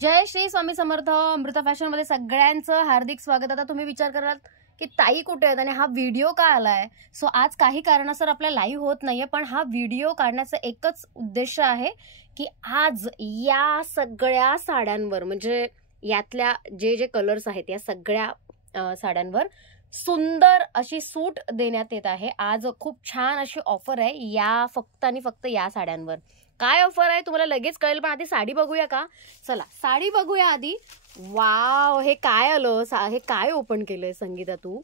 जय Shri Swami Samarth. Amruta fashion मध्ये सगळ्यांचं हार्दिक स्वागत. आता तुम्ही विचार कराल की ताई कुठे आहेत आणि हा व्हिडिओ का आलाय. सो आज काही कारणासर आपला लाईव्ह होत नाहीये, पण हा व्हिडिओ काढण्याचा एकच उद्देश आहे की आज या सगळ्या साड्यांवर म्हणजे यातल्या जे जे कलर्स आहेत या सगळ्या साड्यांवर सुंदर अशी सूट देण्यात येत आहे. आज खूप छान अशी ऑफर आहे या फक्त आणि फक्त या साड्यांवर. काय ऑफर आहे तुम्हाला लगेच कळेल, पण आधी साडी बघूया का. चला साडी बघूया आधी. वाव, हे काय आलं, हे काय ओपन केलंय संगीता तू.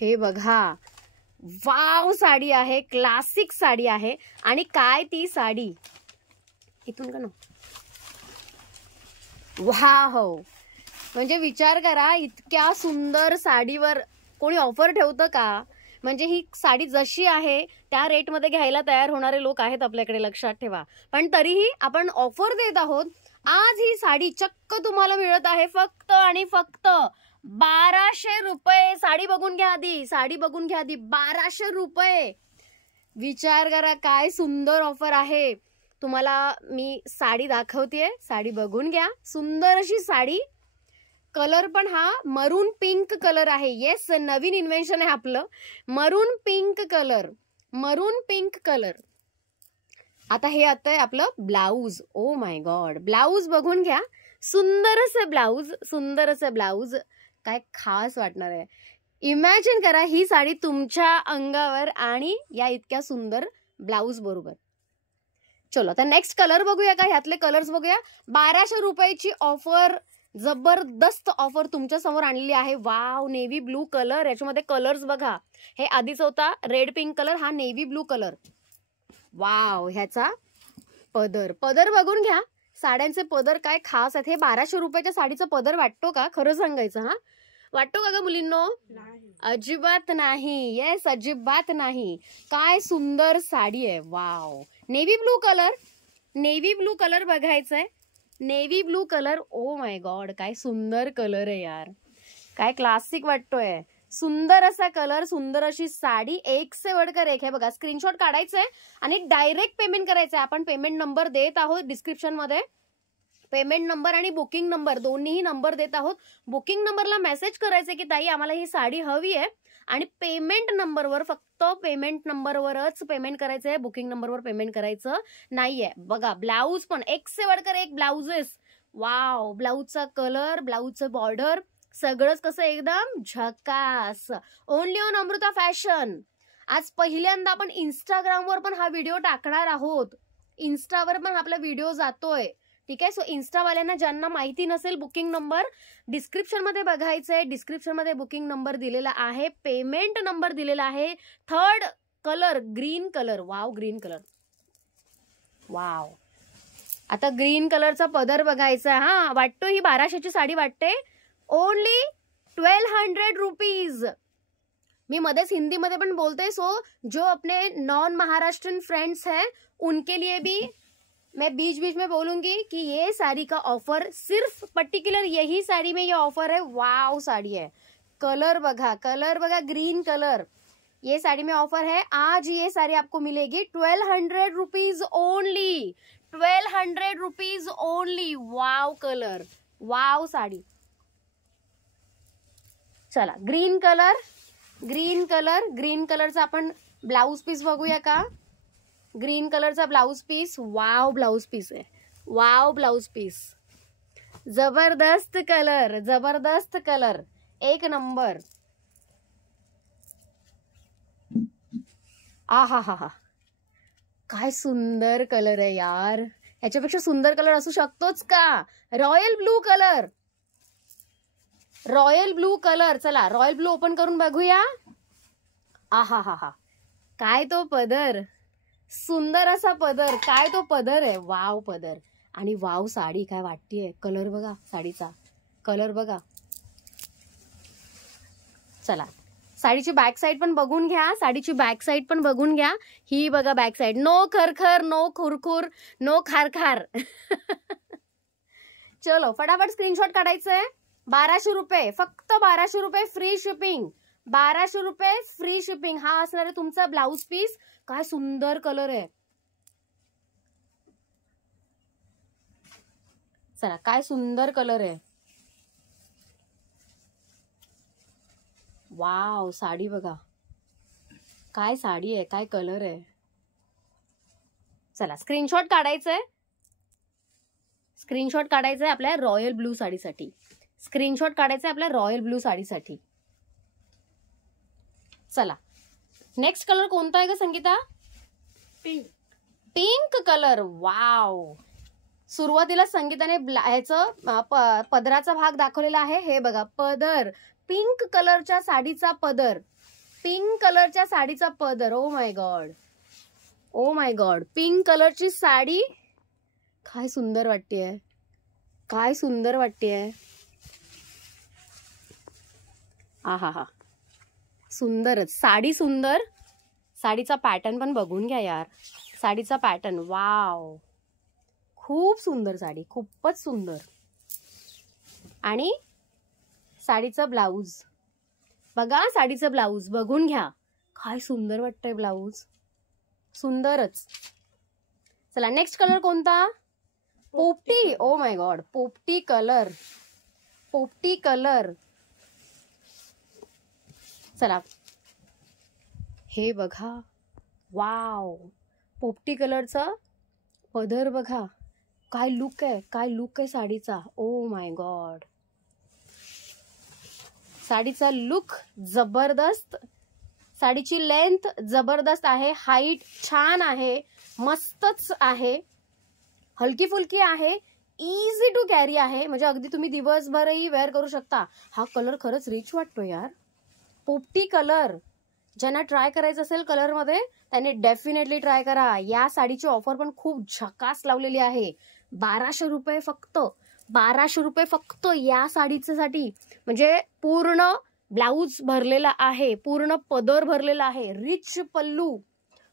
हे बघा, वाव साडी आहे, क्लासिक साडी आहे. आणि काय ती साडी इथून का ना, वाव, म्हणजे विचार करा इतक्या सुंदर साडीवर कोणी ऑफर ठेवतं का. म्हणजे ही साडी जशी आहे त्या रेटमध्ये घ्यायला तयार होणारे लोक आहेत आपल्याकडे, लक्षात ठेवा. पण तरीही आपण ऑफर देत आहोत. आज ही साडी चक्क तुम्हाला मिळत आहे फक्त आणि फक्त 1200 रुपये. साडी बघून घ्या आधी, साडी बघून घ्या आधी. 1200 रुपये. विचार करा काय सुंदर ऑफर आहे. तुम्हाला मी साडी दाखवतेय, साडी बघून घ्या. सुंदर अशी साडी. कलर पण हा मरून पिंक कलर आहे. येस, नवीन इन्व्हेन्शन आहे आपलं, मरून पिंक कलर. मरून पिंक कलर. आता हे आता आहे आपलं blouse. O my God, blouse बघून घ्या. सुंदर असं ब्लाऊज, सुंदर असं ब्लाऊज. काय खास वाटणार आहे. इमॅजिन करा ही साडी तुमच्या अंगावर आणि या इतक्या सुंदर ब्लाऊज बरोबर. चलो आता नेक्स्ट कलर बघूया का. ह्यातले कलर्स बघूया. 1200 रुपयाची ऑफर, जबरदस्त ऑफर तुमच्या समोर आणलेली आहे. Wow, navy blue colour. याच्यामध्ये कलर्स बघा. हे आधीच होता रेड पिंक कलर, हा नेव्ही ब्लू कलर. वाव, ह्याचा पदर, पदर बघून घ्या. साड्यांचे पदर काय खास आहेत. हे 1200 रुपयाच्या साडीचा पदर वाटतो का, खरं सांगायचं. हा वाटतो का ग मुलींनो. अजिबात नाही. येस, अजिबात नाही. काय सुंदर साडी आहे. Wow, navy blue colour. Navy blue colour बघायचंय. Navy blue colour. Oh my god, काय सुंदर कलर आहे यार. काय क्लासिक वाटतोय. सुंदर असा कलर, सुंदर अशी साडी. एक से बढ़कर एक आहे बघा. स्क्रीनशॉट काढायचंय आणि डायरेक्ट पेमेंट करायचंय. आपण पेमेंट नंबर देत आहोत डिस्क्रिप्शन मध्ये. पेमेंट नंबर आणि बुकिंग नंबर दोन्हीही नंबर देत आहोत. बुकिंग नंबरला मेसेज करायचे की ताई आम्हाला ही साडी हवी आहे, आणि पेमेंट नंबरवर, फक्त पेमेंट नंबरवरच पेमेंट करायचं आहे. बुकिंग नंबरवर पेमेंट करायचं नाहीये. बघा ब्लाऊज पण एक से बढ़कर एक ब्लाउजेस. वाव, ब्लाऊजचा कलर, ब्लाऊजचं बॉर्डर, सगळंच कसं एकदम झकास. Only on Amruta fashion. आज पहिल्यांदा आपण इंस्टाग्रामवर पण हा व्हिडिओ टाकणार आहोत. इन्स्टावर पण आपला व्हिडिओ जातोय. ठीक आहे. सो इन्स्टावाल्यांना ज्यांना माहिती नसेल, बुकिंग नंबर डिस्क्रिप्शन मध्ये बघायचंय. डिस्क्रिप्शन मध्ये बुकिंग नंबर दिलेला आहे, पेमेंट नंबर दिलेला आहे. Third colour green colour. Wow, green colour. Wow, आता ग्रीन कलरचा पदर बघायचा. हा वाटतो ही 1200ची साडी वाटते. Only 1200 rupees. मी मध्येच हिंदी मध्ये पण बोलते. सो जो अपने नॉन महाराष्ट्रन फ्रेंड्स हैं उनके लिए भी मैं बीच बीच में बोलूंगी कि ये साड़ी का ऑफर सिर्फ पर्टिकुलर यही साड़ी में ये ऑफर है. वाव साड़ी है. कलर बघा, कलर बघा, ग्रीन कलर. ये साड़ी में ऑफर है. आज ये साड़ी आपको मिलेगी 1200 rupees only. 1200 rupees only. Wow colour, wow sari. चला green colour, green colour. Green कलरचा आपण ब्लाऊज पीस बघूया का. ग्रीन कलरचा blouse piece. Wow blouse piece आहे. Wow blouse piece. जबरदस्त कलर, जबरदस्त कलर, एक नंबर. आहा हा हा, काय सुंदर कलर आहे यार. याच्यापेक्षा सुंदर कलर असू शकतोच का. Royal blue colour, royal blue colour. चला रॉयल ब्लू ओपन करून बघूया. आहा हा हा, काय तो पदर, सुंदर असा पदर. काय तो पदर आहे. वाव पदर आणि वाव साडी. काय वाटतीये. कलर बघा, साडीचा कलर बघा. चला साडीची बॅक साईड पण बघून घ्या. साडीची बॅक साईड पण बघून घ्या. ही बघा बॅक साईड. नो खरखर, नो खुरखुर, नो खारखार. चलो फटाफट स्क्रीनशॉट काढायचंय. 1200 रुपये, फक्त 1200 रुपये फ्री शिपिंग. 1200 रुपये फ्री शिपिंग. हा असणार आहे तुमचा ब्लाऊज पीस. काय सुंदर कलर आहे. चला, काय सुंदर कलर आहे. वाव, साडी बघा, काय साडी आहे, काय कलर आहे. चला, स्क्रीनशॉट काढायचंय. स्क्रीनशॉट काढायचंय आपल्या रॉयल ब्लू साडीसाठी. स्क्रीनशॉट काढायचंय आपल्या रॉयल ब्लू साडीसाठी. चला, नेक्स्ट कलर कोणता आहे ग Sangeeta? Pink. Pink colour. Wow, सुरुवातीला संगीताने ह्याचं पदराचा भाग दाखवलेला आहे. हे बघा, पदर, पिंक कलरच्या साडीचा पदर, पिंक कलरच्या साडीचा पदर. ओ my God, O my God, pink कलरची साडी काय सुंदर वाटतेय, काय सुंदर वाटतेय. आहा हा, सुंदरच साडी, सुंदर. साडीचा पॅटर्न पण बघून घ्या यार, साडीचा पॅटर्न. वाव, खूप सुंदर साडी, खूपच सुंदर. आणि साडीचं ब्लाऊज बघा, साडीचं ब्लाऊज बघून घ्या, काय सुंदर वाटतंय ब्लाऊज, सुंदरच. चला, नेक्स्ट कलर कोणता? पोपटी. ओ माय गॉड, पोपटी कलर, पोपटी कलर. चला, हे बघा, वाव, पोपटी कलरचा पदर बघा, काय लुक आहे, काय लुक आहे साडीचा. ओ माय गॉड, साडीचा लुक जबरदस्त, साडीची लेंथ जबरदस्त आहे, हाईट छान आहे, मस्तच आहे, हलकी फुलकी आहे, इझी टू कॅरी आहे. म्हणजे अगदी तुम्ही दिवसभरही वेअर करू शकता. हा कलर खरंच रिच वाटतो यार, पोपटी कलर. ज्यांना ट्राय करायचं असेल कलरमध्ये त्यांनी डेफिनेटली ट्राय करा. या साडीची ऑफर पण खूप झकास लावलेली आहे. 1200 रुपये फक्त, 1200 रुपये फक्त या साडीसाठी. म्हणजे पूर्ण ब्लाऊज भरलेला आहे, पूर्ण पदर भरलेला आहे, rich pallu.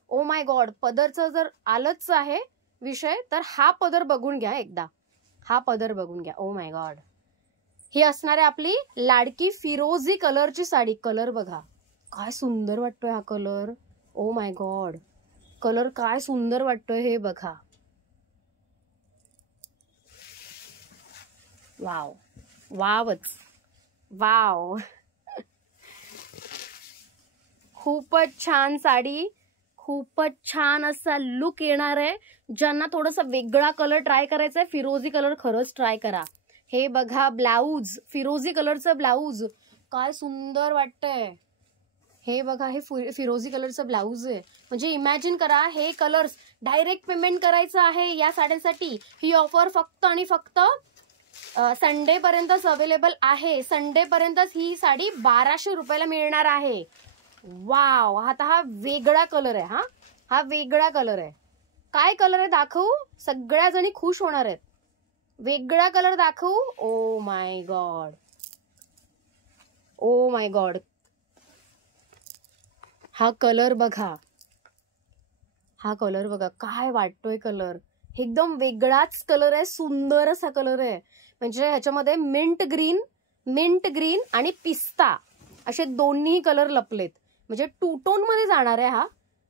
O my God, पदरचं जर आलंच आहे विषय तर हा पदर बघून घ्या एकदा, हा पदर बघून घ्या. ओ माय गॉड, ही असणार आहे आपली लाडकी फिरोझी कलरची साडी. कलर बघा, काय सुंदर वाटतोय हा colour. Oh my god, colour काय सुंदर वाटतोय हे बघा. वाव, वावच, वाव. खूपच छान साडी, खूपच छान असा लुक येणार आहे. ज्यांना थोडासा वेगळा कलर ट्राय करायचा आहे, फिरोझी कलर खरंच ट्राय करा. हे बघा ब्लाऊज, फिरोझी कलरचं ब्लाऊज, काय सुंदर वाटतंय. हे बघा, हे फिरोझी कलरचं ब्लाऊज आहे. म्हणजे इमॅजिन करा, हे कलर्स डायरेक्ट पेमेंट करायचं आहे या साड्यांसाठी. ही ऑफर फक्त आणि फक्त संडे पर्यंतच अवेलेबल आहे. संडे पर्यंतच ही साडी 1200 रुपयाला मिळणार आहे. वाव, आता हा वेगळा कलर आहे. हा वेगळा कलर आहे. काय कलर आहे दाखवू? सगळ्या जणी खुश होणार आहेत. वेगळा कलर दाखवू? ओ my God, O my God, हा कलर बघा, हा कलर बघा, काय वाटतोय कलर. एकदम वेगळाच कलर आहे, सुंदर असा कलर आहे. म्हणजे ह्याच्यामध्ये मिंट ग्रीन आणि पिस्ता असे दोन्ही कलर लपलेत. म्हणजे टू टोन मध्ये जाणार आहे हा.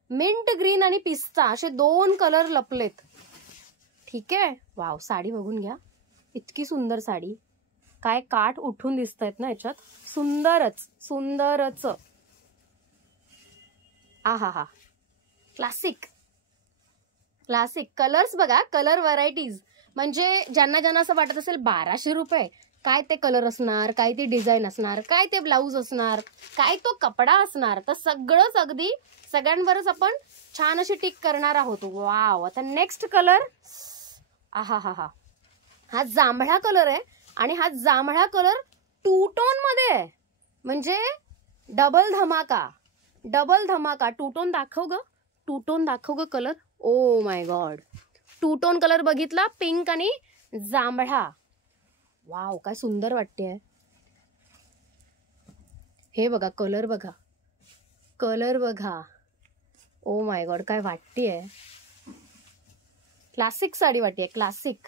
मिंट ग्रीन आणि पिस्ता असे 2 कलर लपलेत. ठीक आहे. वाव, साडी बघून घ्या, इतकी सुंदर साडी. काय काठ उठून दिसतायत ना याच्यात, सुंदरच, सुंदरच. आहा हा, क्लासिक, क्लासिक कलर्स बघा, कलर व्हरायटीज. म्हणजे ज्यांना असं वाटत असेल 1200 रुपये, काय ते कलर असणार, काय ती डिझाईन असणार, काय ते ब्लाऊज असणार, काय तो कपडा असणार, तर सगळंच अगदी सगळ्यांवरच आपण छान अशी टिक करणार आहोत. वाव, आता नेक्स्ट कलर. आहा हा हा, हा जांभळा कलर आहे आणि हा जांभळा कलर टू टोन मध्ये आहे. म्हणजे डबल धमाका, डबल धमाका. टू टोन दाखव ग, टू टोन दाखव ग colour. Oh my god, two tone colour बघितला, पिंक आणि जांभळा. वाव, काय सुंदर वाटते. हे बघा कलर बघा, कलर बघा. ओ माय गॉड, काय वाटतेय. क्लासिक साडी वाटते, क्लासिक.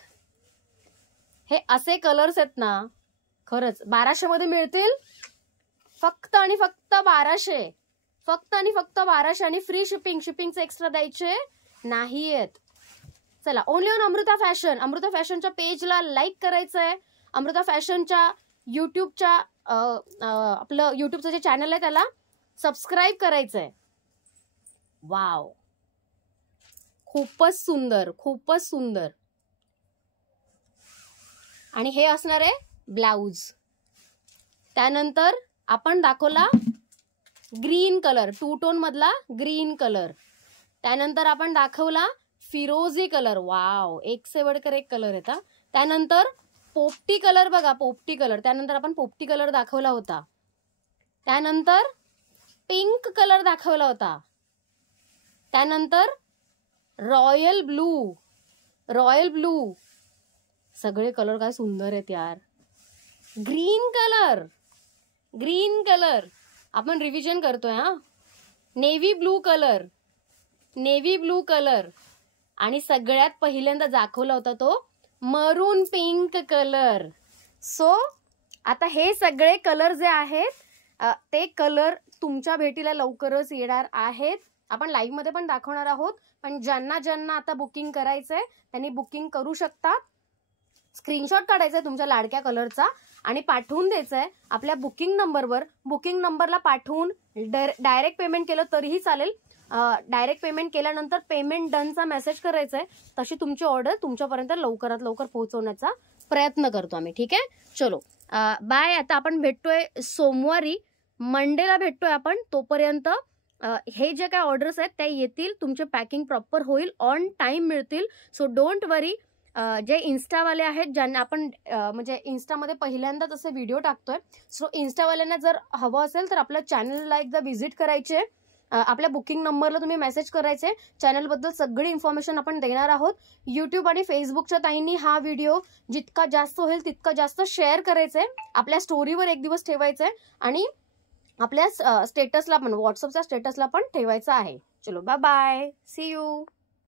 हे असे कलर्स आहेत ना, खरंच 1200 मध्ये मिळतील. फक्त आणि फक्त 1200, फक्त आणि फक्त 1200. आणि फ्री शिपिंग, शिपिंगचे एक्स्ट्रा द्यायचे नाहीयेत. चला, only on Amruta fashion. Amruta फॅशनच्या पेजला लाईक करायचंय. अमृता फॅशनच्या युट्यूबच्या आपलं युट्यूबचं जे चॅनल आहे त्याला सबस्क्राईब करायचंय. वाव, खूपच सुंदर, खूपच सुंदर. आणि हे असणार आहे ब्लाउज. त्यानंतर आपण दाखवला ग्रीन कलर, 2 टोन मधला ग्रीन कलर. त्यानंतर आपण दाखवला फिरोजी कलर. वाव, एक से बढ़कर एक कलर आहे. त्यानंतर पोपटी कलर बघा, पोपटी कलर. त्यानंतर आपण पोपटी कलर दाखवला होता. त्यानंतर पिंक कलर दाखवला होता. त्यानंतर रॉयल ब्लू, रॉयल ब्लू. सगळे कलर काय सुंदर आहेत यार. Green colour, green colour. आपण रिव्हिजन करतोय हा. Navy blue colour, navy blue colour. आणि सगळ्यात पहिल्यांदा दाखवला होता तो मरून पिंक कलर. सो आता हे सगळे कलर जे आहेत ते कलर तुमच्या भेटीला लवकरच येणार आहेत. आपण लाईव्ह मध्ये पण दाखवणार आहोत. पण ज्यांना ज्यांना आता बुकिंग करायचंय त्यांनी बुकिंग करू शकता. स्क्रीनशॉट काढायचा आहे तुमच्या लाडक्या कलरचा आणि पाठवून द्यायचंय आपल्या बुकिंग नंबरवर. बुकिंग नंबरला पाठवून डायरेक्ट पेमेंट केलं तरीही चालेल. डायरेक्ट पेमेंट केल्यानंतर पेमेंट डनचा मेसेज करायचा आहे. तशी तुमची ऑर्डर तुमच्यापर्यंत लवकरात लवकर पोहोचवण्याचा प्रयत्न करतो आम्ही. ठीक आहे, चलो बाय. आता आपण भेटतोय सोमवारी, मंडेला भेटतोय आपण. तोपर्यंत हे जे काय ऑर्डर्स आहेत त्या येतील, तुमचे पॅकिंग प्रॉपर होईल, ऑन टाइम मिळतील. सो डोंट वरी. जे इन्स्टावाले आहेत ज्यांना आपण म्हणजे इन्स्टामध्ये पहिल्यांदाच असे व्हिडिओ टाकतोय, सो इन्स्टावाल्यांना जर हवं असेल तर आपल्या चॅनलला एकदा व्हिजिट करायचे. आपल्या बुकिंग नंबरला तुम्ही मेसेज करायचे. चॅनलबद्दल सगळी इन्फॉर्मेशन आपण देणार आहोत. यूट्यूब आणि फेसबुकच्या ताईंनी हा व्हिडिओ जितका जास्त होईल तितका जास्त शेअर करायचंय. आपल्या स्टोरीवर एक दिवस ठेवायचंय आणि आपल्या स्टेटसला पण, व्हॉट्सअपच्या स्टेटसला पण ठेवायचं आहे. चलो बाय बाय, सी यू.